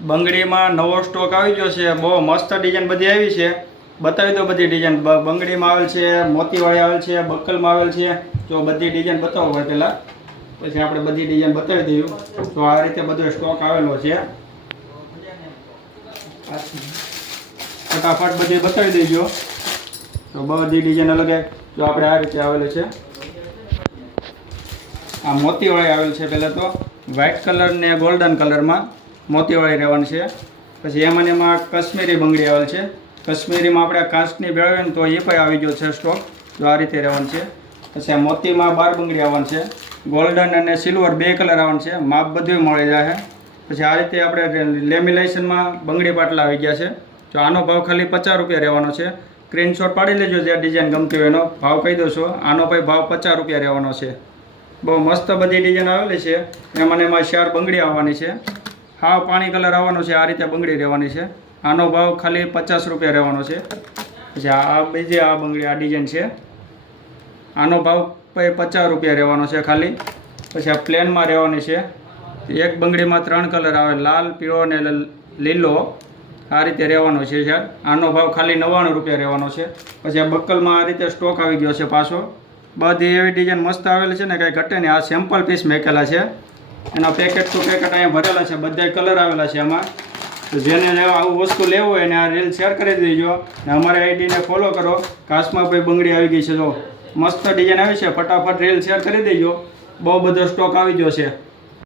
બંગડીમાં નવો સ્ટોક આવી ગયો છે, બહુ મસ્ત ડિઝાઇન બધી આવી છે. બતાવી દો બધી ડિઝાઇન. બંગડીમાં આવેલ છે, મોતીવાળી આવેલ છે, બક્કલમાં આવેલ છે. જો બધી ડિઝાઇન બતાવો હોય પહેલાં, પછી આપણે બધી ડિઝાઇન બતાવી દઈએ. તો આ રીતે બધો સ્ટોક આવેલો છે. ફટાફટ બધી બતાવી દેજો. તો બધી ડિઝાઇન અલગ જો આપણે આ રીતે આવેલું છે. આ મોતીવાળી આવેલ છે. પહેલાં તો વ્હાઇટ કલર ને ગોલ્ડન કલરમાં મોતીવાળી રહેવાની છે. પછી એમાં કાશ્મીરી બંગડી આવેલ છે. કાશ્મીરીમાં આપણે કાસ્ટની બેળવીએ ને તો એ પણ આવી ગયો છે સ્ટોક. જો આ રીતે રહેવાનું છે. પછી આ મોતીમાં 12 બંગડી આવવાની છે. ગોલ્ડન અને સિલ્વર 2 કલર આવવાનું છે. માપ બધું મળી જાય. પછી આ રીતે આપણે લેમિનેશનમાં બંગડી પાટલા આવી ગયા છે. તો આનો ભાવ ખાલી 50 રૂપિયા રહેવાનો છે. સ્ક્રીનશોટ પાડી લેજો જે ડિઝાઇન ગમતી હોય એનો ભાવ કહી દો છો. આનો ભાઈ ભાવ 50 રૂપિયા રહેવાનો છે. બહુ મસ્ત બધી ડિઝાઇન આવેલી છે. એમાં 4 બંગડી આવવાની છે. હાવ પાણી કલર આવવાનો છે. આ રીતે બંગડી રહેવાની છે. આનો ભાવ ખાલી 50 રૂપિયા રહેવાનો છે. પછી આ બીજી આ બંગડી આ ડિઝાઇન છે. આનો ભાવ 50 રૂપિયા રહેવાનો છે ખાલી. પછી આ પ્લેનમાં રહેવાની છે. એક બંગડીમાં 3 કલર આવે, લાલ, પીળો અને લીલો. આ રીતે રહેવાનો છે યાર. આનો ભાવ ખાલી 99 રૂપિયા રહેવાનો છે. પછી આ બક્કલમાં આ રીતે સ્ટોક આવી ગયો છે પાછો. બધી એવી ડિઝાઇન મસ્ત આવેલી છે ને કાંઈ ઘટે નહીં. આ સેમ્પલ પીસ મેકેલા છે. એના પેકેટ ટુ પેકેટ અહીંયા ભરેલા છે. બધા કલર આવેલા છે એમાં. તો જેને આવું વસ્તુ લેવું હોય એને આ રીલ શેર કરી દેજો. ને અમારી આઈડીને ફોલો કરો. કાશમાં ભાઈ બંગડી આવી ગઈ છે. જો મસ્ત ડિઝાઇન આવી છે. ફટાફટ રીલ શેર કરી દેજો. બહુ બધો સ્ટોક આવી ગયો છે.